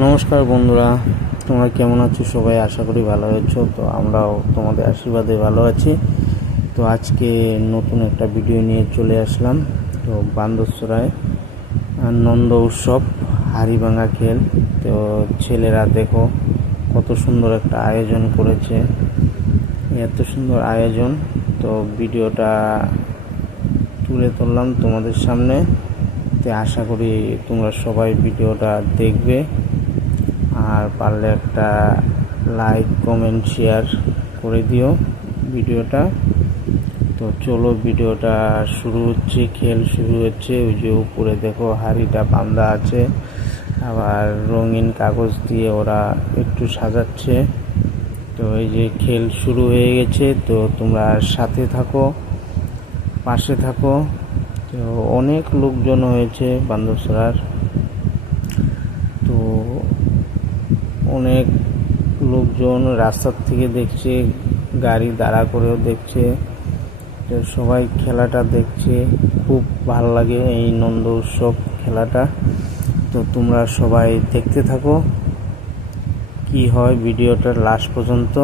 নমস্কার বন্ধুরা, তোমরা কেমন আছো? সবাই আশা করি ভালো আছো। তো আমরাও তোমাদের আশীর্বাদে ভালো আছি। তো আজকে নতুন একটা ভিডিও নিয়ে চলে আসলাম। তো বান্দরছড়ায় নন্দ উৎসব হাড়িভাঙা খেল। তো ছেলেরা দেখো কত সুন্দর একটা আয়োজন করেছে, এত সুন্দর আয়োজন। তো ভিডিওটা তুলে ধরলাম তোমাদের সামনে। তো আশা করি তোমরা সবাই ভিডিওটা দেখবে, আর পারলে একটা লাইক কমেন্ট শেয়ার করে দিও ভিডিওটা। তো চলো ভিডিওটা শুরু হচ্ছে, খেল শুরু হচ্ছে। ওই যে উপরে দেখো হাড়িটা বাঁধা আছে, আবার রঙিন কাগজ দিয়ে ওরা একটু সাজাচ্ছে। তো এই যে খেল শুরু হয়ে গেছে। তো তোমরা সাথে থাকো, পাশে থাকো। তো অনেক লোকজন হয়েছে বান্দরছড়ার। তো অনেক লোকজন রাস্তার থেকে দেখছে, গাড়ি দাঁড়া করেও দেখছে। তো সবাই খেলাটা দেখছে, খুব ভালো লাগে এই নন্দ উৎসব খেলাটা। তো তোমরা সবাই দেখতে থাকো কি হয় ভিডিওটার লাস্ট পর্যন্ত।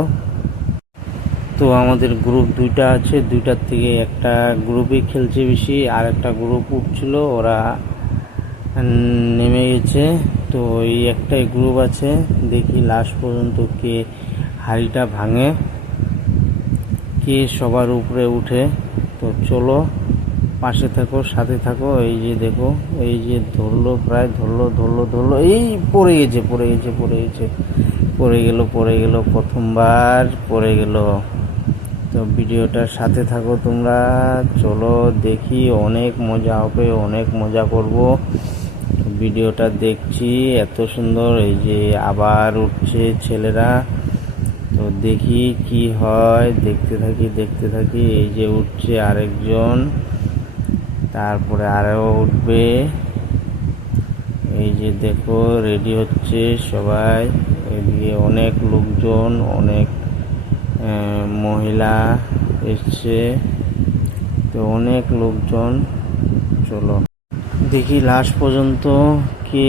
তো আমাদের গ্রুপ দুইটা আছে, দুইটার থেকে একটা গ্রুপে খেলছে বেশি, আর একটা গ্রুপ উঠছিল, ওরা নেমে গেছে। তো এই একটাই গ্রুপ আছে, দেখি লাস্ট পর্যন্ত কে হাড়িটা ভাঙে, কে সবার উপরে উঠে। তো চলো পাশে থাকো, সাথে থাকো। এই যে দেখো, এই যে ধরলো, প্রায় ধরলো, এই পড়ে গেল, প্রথমবার পড়ে গেল। তো ভিডিওটার সাথে থাকো তোমরা, চলো দেখি, অনেক মজা হবে, অনেক মজা করব। ভিডিওটা দেখছি, এত সুন্দর। এই যে আবার উঠছে ছেলেরা। তো দেখি কি হয়, দেখতে থাকি। এই যে উঠছে আরেকজন, তারপরে আরও উঠবে। এই যে দেখো রেডি হচ্ছে সবাই। এদিকে অনেক লোকজন, অনেক মহিলা এসছে। তো অনেক লোকজন। চলো দেখি লাস্ট পর্যন্ত কে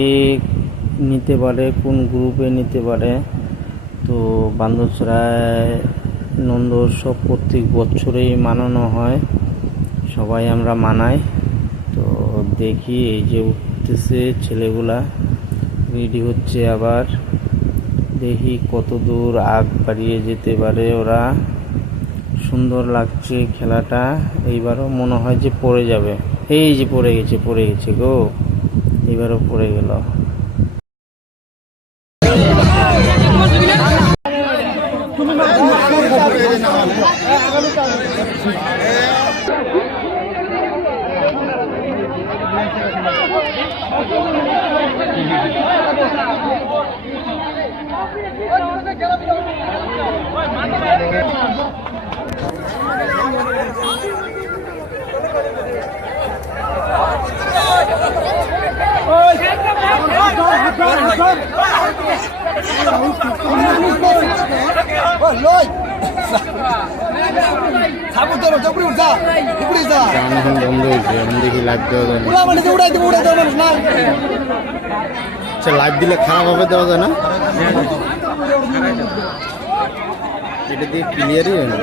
নিতে পারে, কোন গ্রুপে নিতে পারে। তো বান্দরছড়ায় নন্দ উৎসব প্রত্যেক বছরেই মানানো হয়, সবাই আমরা মানাই। তো দেখি এই যে উঠতেছে ছেলেগুলা, রেডি হচ্ছে আবার। দেখি কত দূর আগ বাড়িয়ে যেতে পারে ওরা। সুন্দর লাগছে খেলাটা। এইবারও মনে হয় যে পড়ে যাবে। এই যে পড়ে গেছে গো, এবারও পড়ে গেল। লাইভ দিলে খারাপ হবে, দেওয়া যায় না, এটা দিয়ে ক্লিয়ারই হয় না।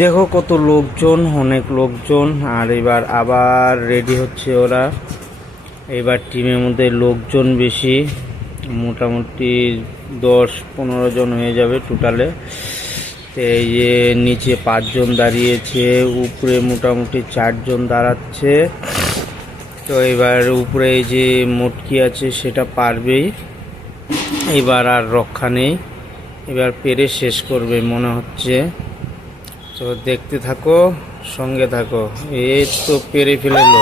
দেখো কত লোকজন, অনেক লোকজন। আর এবার আবার রেডি হচ্ছে ওরা। এবার টিমের মধ্যে লোকজন বেশি, মোটামুটি 10-15 জন হয়ে যাবে টোটালে। এই যে নিচে 5 জন দাঁড়িয়েছে, উপরে মোটামুটি 4 জন দাঁড়াচ্ছে। তো এবার উপরে এই যে মোটকি আছে সেটা পারবেই, এবার আর রক্ষা নেই, এবার পেরে শেষ করবে মনে হচ্ছে। তো দেখতে থাকো, সঙ্গে থাকো। এই তো পেরে ফেললো।